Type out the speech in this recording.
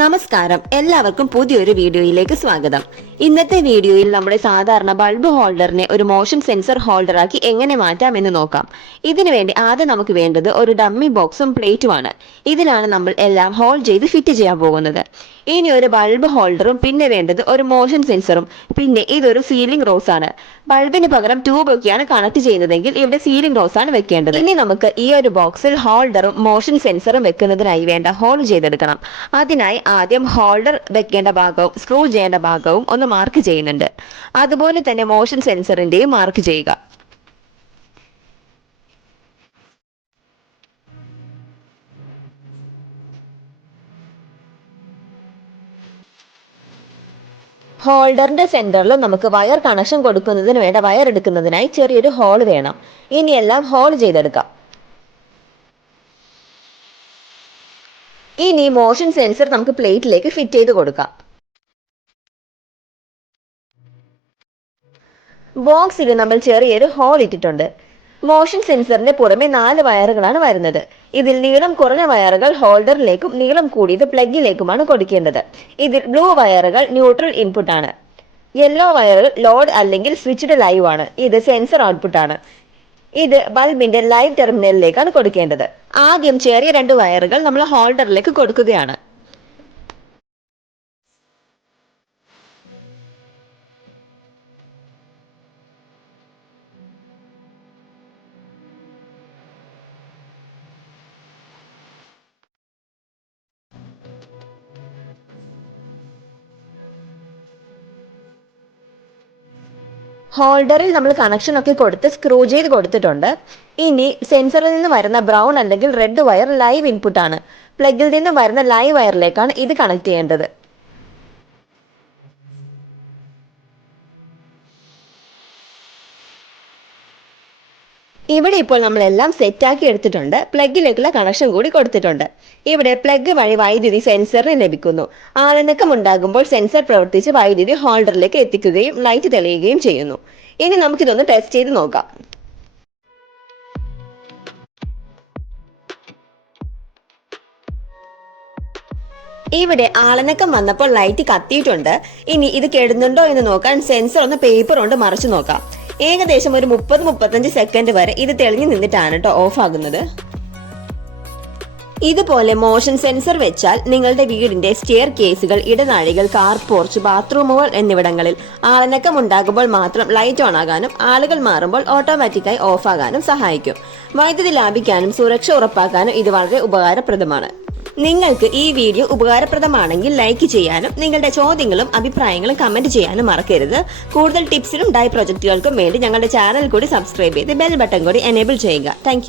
നമസ്കാരം, എല്ലാവർക്കും പുതിയൊരു വീഡിയോയിലേക്ക് സ്വാഗതം. ഇന്നത്തെ വീഡിയോയിൽ നമ്മുടെ സാധാരണ ബൾബ് ഹോൾഡറിനെ ഒരു മോഷൻ സെൻസർ ഹോൾഡറാക്കി എങ്ങനെ മാറ്റാമെന്ന് നോക്കാം. ഇതിനുവേണ്ടി ആദ്യം നമുക്ക് വേണ്ടത് ഒരു ഡമ്മി ബോക്സും പ്ലേറ്റുമാണ്. ഇതിലാണ് നമ്മൾ എല്ലാം ഹോൾഡ് ചെയ്ത് ഫിറ്റ് ചെയ്യാൻ പോകുന്നത്. ഇനി ഒരു ബൾബ് ഹോൾഡറും പിന്നെ വേണ്ടത് ഒരു മോഷൻ സെൻസറും പിന്നെ ഇതൊരു സീലിംഗ് റോസ് ആണ്. ബൾബിന് പകരം ട്യൂബൊക്കെയാണ് കണക്ട് ചെയ്യുന്നതെങ്കിൽ ഇവിടെ സീലിംഗ് റോസ് ആണ് വെക്കേണ്ടത്. ഇനി നമുക്ക് ഈ ഒരു ബോക്സിൽ ഹോൾഡറും മോഷൻ സെൻസറും വെക്കുന്നതിനായി വേണ്ട ഹോൾ ചെയ്തെടുക്കണം. അതിനായി ആദ്യം ഹോൾഡർ വെക്കേണ്ട ഭാഗവും സ്ക്രൂ ചെയ്യേണ്ട ഭാഗവും ഒന്ന് മാർക്ക് ചെയ്യുന്നുണ്ട്. അതുപോലെ തന്നെ മോഷൻ സെൻസറിന്റെയും മാർക്ക് ചെയ്യുക. ഹോൾഡറിന്റെ സെന്ററിൽ നമുക്ക് വയർ കണക്ഷൻ കൊടുക്കുന്നതിന് വേണ്ട വയർ എടുക്കുന്നതിനായി ചെറിയൊരു ഹോൾ വേണം. ഇനി എല്ലാം ഹോൾ ചെയ്തെടുക്കാം. ഇനി മോഷൻ സെൻസർ നമുക്ക് പ്ലേറ്റിലേക്ക് ഫിറ്റ് ചെയ്ത് കൊടുക്കാം. ബോക്സിൽ നമ്മൾ ചെറിയൊരു ഹോൾ ഇട്ടിട്ടുണ്ട്. മോഷൻ സെൻസറിന് പുറമെ 4 വയറുകളാണ് വരുന്നത്. ഇതിൽ നീളം കുറഞ്ഞ വയറുകൾ ഹോൾഡറിലേക്കും നീളം കൂടിയത് പ്ലഗിലേക്കുമാണ് കൊടുക്കേണ്ടത്. ഇതിൽ ബ്ലൂ വയറുകൾ ന്യൂട്രൽ ഇൻപുട്ട് ആണ്. യെല്ലോ വയറുകൾ ലോഡ് അല്ലെങ്കിൽ സ്വിച്ച്ഡ് ലൈവ് ആണ്. ഇത് സെൻസർ ഔട്ട്പുട്ട് ആണ്. ഇത് ബൾബിന്റെ ലൈവ് ടെർമിനലിലേക്കാണ് കൊടുക്കേണ്ടത്. ആദ്യം ചെറിയ 2 വയറുകൾ നമ്മൾ ഹോൾഡറിലേക്ക് കൊടുക്കുകയാണ്. ഹോൾഡറിൽ നമ്മൾ കണക്ഷൻ ഒക്കെ കൊടുത്ത് സ്ക്രൂ ചെയ്ത് കൊടുത്തിട്ടുണ്ട്. ഇനി സെൻസറിൽ നിന്ന് വരുന്ന ബ്രൗൺ അല്ലെങ്കിൽ റെഡ് വയർ ലൈവ് ഇൻപുട്ട് ആണ്. പ്ലഗിൽ നിന്ന് വരുന്ന ലൈവ് വയറിലേക്കാണ് ഇത് കണക്ട് ചെയ്യേണ്ടത്. ഇവിടെ ഇപ്പോൾ നമ്മളെല്ലാം സെറ്റാക്കി എടുത്തിട്ടുണ്ട്. പ്ലഗിലേക്കുള്ള കണക്ഷൻ കൂടി കൊടുത്തിട്ടുണ്ട്. ഇവിടെ പ്ലഗ് വഴി വൈദ്യുതി സെൻസറിന് ലഭിക്കുന്നു. ആളനക്കം ഉണ്ടാകുമ്പോൾ സെൻസർ പ്രവർത്തിച്ച് വൈദ്യുതി ഹോൾഡറിലേക്ക് എത്തിക്കുകയും ലൈറ്റ് തെളിയുകയും ചെയ്യുന്നു. ഇനി നമുക്കിതൊന്ന് ടെസ്റ്റ് ചെയ്ത് നോക്കാം. ഇവിടെ ആളനക്കം വന്നപ്പോൾ ലൈറ്റ് കത്തിയിട്ടുണ്ട്. ഇനി ഇത് കെടുന്നുണ്ടോ എന്ന് നോക്കാൻ സെൻസർ ഒന്ന് പേപ്പർ കൊണ്ട് മറച്ചു നോക്കാം. ഏകദേശം ഒരു 30-35 സെക്കൻഡ് വരെ ഇത് തെളിഞ്ഞു നിന്നിട്ടാണ് ഓഫ് ആകുന്നത്. ഇതുപോലെ മോഷൻ സെൻസർ വെച്ചാൽ നിങ്ങളുടെ വീടിന്റെ സ്റ്റെയർ കേസുകൾ, ഇടനാഴികൾ, കാർ പോർച്ച്, ബാത്റൂമുകൾ എന്നിവിടങ്ങളിൽ ആളനക്കം ഉണ്ടാകുമ്പോൾ മാത്രം ലൈറ്റ് ഓൺ ആകാനും ആളുകൾ മാറുമ്പോൾ ഓട്ടോമാറ്റിക്കായി ഓഫ് ആകാനും സഹായിക്കും. വൈദ്യുതി ലാഭിക്കാനും സുരക്ഷ ഉറപ്പാക്കാനും ഇത് വളരെ ഉപകാരപ്രദമാണ്. നിങ്ങൾക്ക് ഈ വീഡിയോ ഉപകാരപ്രദമാണെങ്കിൽ ലൈക്ക് ചെയ്യാനും നിങ്ങളുടെ ചോദ്യങ്ങളും അഭിപ്രായങ്ങളും കമന്റ് ചെയ്യാനും മറക്കരുത്. കൂടുതൽ ടിപ്സിനും ഡൈ പ്രൊജക്റ്റുകൾക്കും വേണ്ടി ഞങ്ങളുടെ ചാനൽ കൂടി സബ്സ്ക്രൈബ് ചെയ്ത് ബെൽ ബട്ടൺ കൂടി എനേബിൾ ചെയ്യുക. താങ്ക്